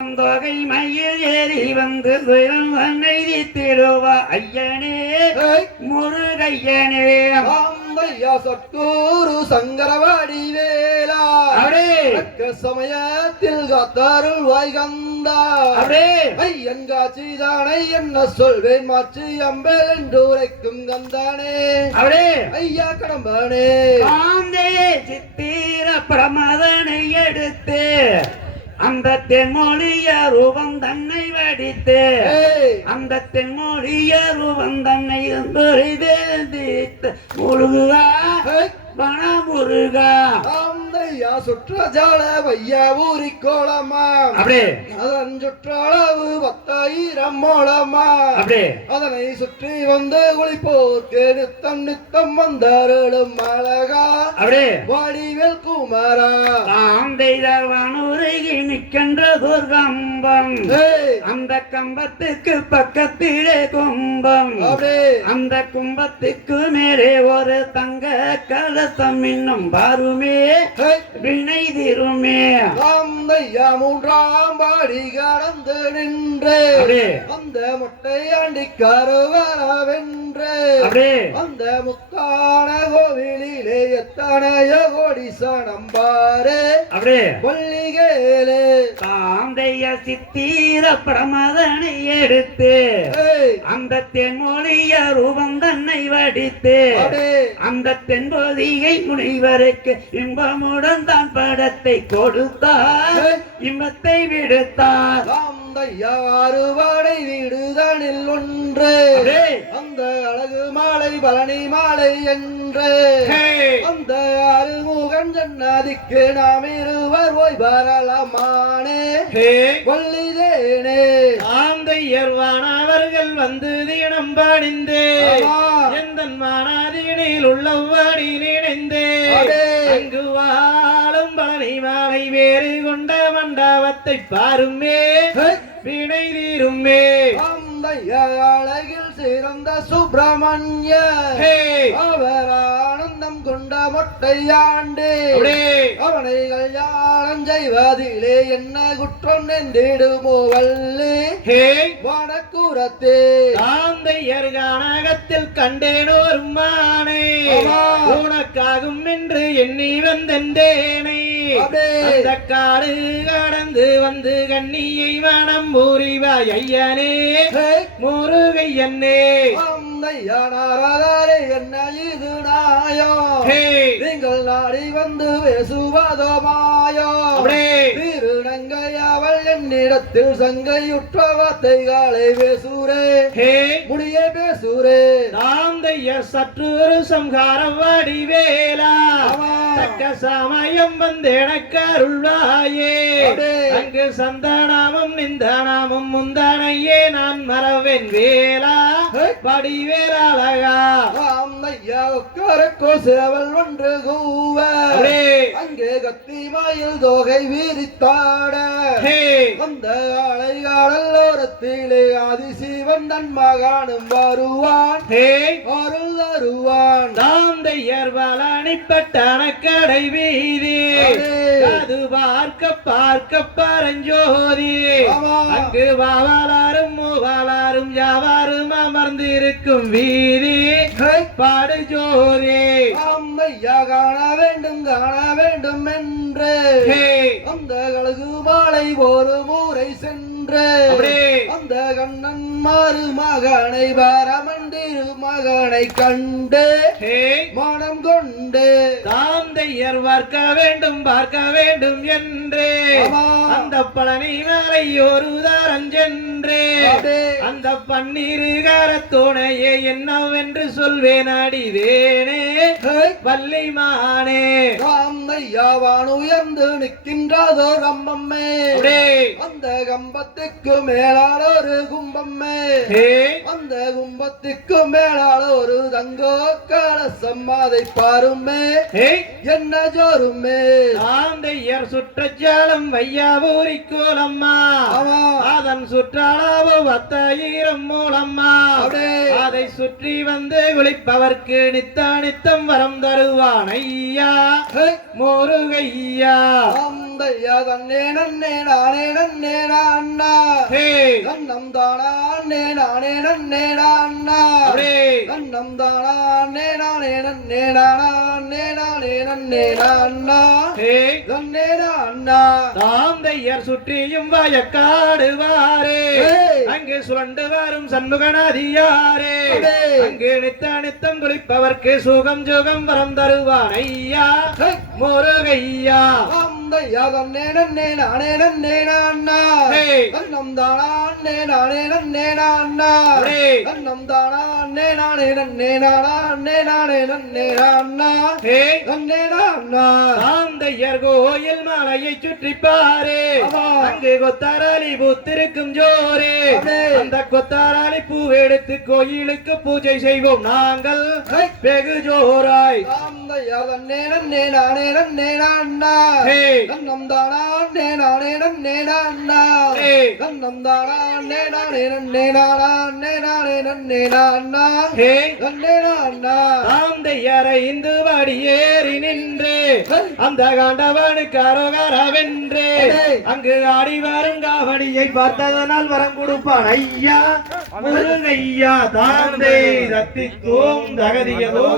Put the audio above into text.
தொகை மயில் ஏறி வந்து திருவா ஐயனே முருகையனே சொற்கூரு சங்கரவாடி வேலா சமயத்தில் காத்தாருள் வாய்கந்தா ஐயன் காட்சிதானை என்ன சொல்வேன் மாற்றி அம்பல் என்று உரைக்கும் கந்தானே ஐயா கடம்பனே சித்திர பிரமதனை எடுத்து அந்த தென்மொழிய ரூபம் தன்னை வடித்து அந்த தென்மொழிய ரூபம் தன்னை முருகா வனமுருகா சுற்றஜால வையா ஊரி கோலமா அதன் சுற்றளவு 10,000 மூலமா அதனை சுற்றி வந்து ஒளிப்போர்க்கு நித்தம் நித்தம் வந்தாரும் அழகா வாடிவேல் குமாரா வானுரைகி நிற்கின்றதோர் கம்பம் அந்த கம்பத்துக்கு பக்கத்திலே கும்பம் அந்த கும்பத்துக்கு மேலே ஒரு தங்க கலசம் இன்னும் பாருமே வினை திருமே மூன்றாம் பாடி கடந்து நின்று அந்த மொட்டையாண்டி கருவரவென்று அந்த முத்தான கோவிலிலே எத்தனையோ கோடி சனம் பாரு கொல்லிகேலே தாந்தைய சித்திர பிரமதனை எடுத்து அந்த தென்மொழிய ரூபம் தன்னை வடித்து அந்த தென்பொதிகை முனிவருக்கு இன்பமுடன் தான் படத்தை கொடுத்தார் இன்பத்தை விடுத்தார் அறுவாடை வீடுதனில் ஒன்று அந்த அழகு மாலை பழனி மாலை என்று அந்த அருமுகன் ஜன்னாதிக்கு நாம் இருவர் ஓய் வரலாமானே கொல்லிதேனே ஆந்தையர்வானவர்கள் வந்து தீனம் பாடிந்தே எந்த மானாதீனில் உள்ளவாடி நினைந்தே அங்கு வாழும் பழனி மாலை வேறு கொண்ட மண்டபத்தை பாருமே வினை தீருமே அழகில் சிறந்த சுப்பிரமணிய அவர் ஆனந்தம் கொண்ட மொட்டையாண்டு அவனை கல்யாணம் செய்வதிலே என்ன குற்றம் என்றிடுமோ வல்லே வடக்குறத்தே தாந்தையர் கானகத்தில் கண்டேனோர் மானை உனக்காகும் என்று எண்ணி வந்தேனை அந்த காடு கடந்து வந்து கண்ணியை மனம் பூரிவாய் ஐயனே முருகையன்னே என்ன இது நாயோ நீங்கள் நாடி வந்து பேசுவதோ மாயோ திருநங்கை அவள் என்னிடத்தில் சங்கையுற்ற வார்த்தைகளை பேசுரே முடிய பேசுரே தாந்தைய சற்றொரு சம்ஹாரம் வடிவேலா தக்க சமயம் வந்து எனக்கு அருள்வாயே அங்கு சந்தானமும் நிந்தானமும் முந்தானையே நான் மறவேன் வேலா படிவேலாளகா சேவல் ஒன்று கூவ அங்கே கத்திமாயில் தோகை வீரித்தாட அந்த அலைகாடல்லோரத்திலே ஆதிசிவன் தன் மகானும் வருவான் அருள் தருவான் தாந்தையர் பலனிப்பட்டான கடை வீதி அது பார்க்க பார்க்க பரஞ்சோதி அங்கு வாவலாரும் மூவாளாரும் யாவாரும் அமர்ந்திருக்கும் வீதி பாடு ஜோதி காண வேண்டும் என்று அந்த கழுகு மாலை ஒரு முறை சென்று அந்த கண்ணன் மாறு மகனை பரமண்டிரு மகனை கண்டு மனம் கொண்டு தாந்தையர் பார்க்க வேண்டும் என்று அந்த பழனி மலை ஒரு தாரம் சென்று அந்த பன்னீருகார துணையே என்னவென்று சொல்வேன் அடிவேனே வள்ளிமானே தாந்தையாவான் உயர்ந்து நிற்கின்றதோ கம்பம்மே அந்த கம்பத்துக்கு மேலான ஒரு கும்பம்மே அந்த கும்பத்துக்கு மேலான ஒரு தங்கோ கலசம் அதை பாருமே என்ன ஜோருமே தாந்தையர் சுற்றச்சாலம் வையாவூரி கோலம்மா அதன் சுற்றாளாவோ 10,000 மூலம்மா அதை சுற்றி வந்து குளிப்பவர்க்கு நித்த நித்தம் வரம் தருவான் ஐயா முருகையா தையா தன்னே நன்னே நானே நன்னே நான்னா ஹே கண்ணம் தானா அண்ணே நானே நன்னே நான்னா அப்படியே கண்ணம் தானா அண்ணே நானே நன்னே நானா அண்ணே நானே நன்னே நான்னா ஹே நன்னே நான்னா தாந்தையர் சுற்றியும் வயக்காடுவாரே அங்கு சுரண்டு வரும் சண்முகநாதியாரே அங்கு நித்தம் குளிப்பவர்க்கு சுகம் சுகம் வரம் தருவான் ஐயா முருகையா தையா தன்னே நன்னே நானே நன்னே நான்னா ஹே கண்ணம் தானா அண்ணே நானே நன்னே நான்னா அப்படியே கண்ணம் தானா அண்ணே நானே நன்னே நானா அண்ணே நானே நன்னே நான்னா ஹே நன்னே நான்னா தாந்தையர் கோயில் மலையை சுற்றி பாரே ஆமா. அங்கு கொத்தாராளி பூத்திருக்கும் ஜோரே அப்படியே. அந்த கொத்தாராளி பூவெடுத்து கோயிலுக்கு பூஜை செய்வோம் நாங்கள் ஹே. வெகு ஜோராய் தையா தன்னே நன்னே நானே நன்னே நான்னா ஹே கண்ணம் தானா அண்ணே நானே நன்னே நான்னா ஹே கண்ணம் தானா அண்ணே நானே நன்னே நானா அண்ணே நானே நன்னே நான்னா ஹே நன்னே நான்னா தாந்தையரை இந்து வாடி ஏறி நின்று அந்த காண்டவனுக்கு அரோகரவென்று அங்கு ஆடி வரும் காவடியை பார்த்ததனால் வரம் கொடுப்பான் ஐயா முருகையா தாந்தை தத்தி தோம் தகதியதோ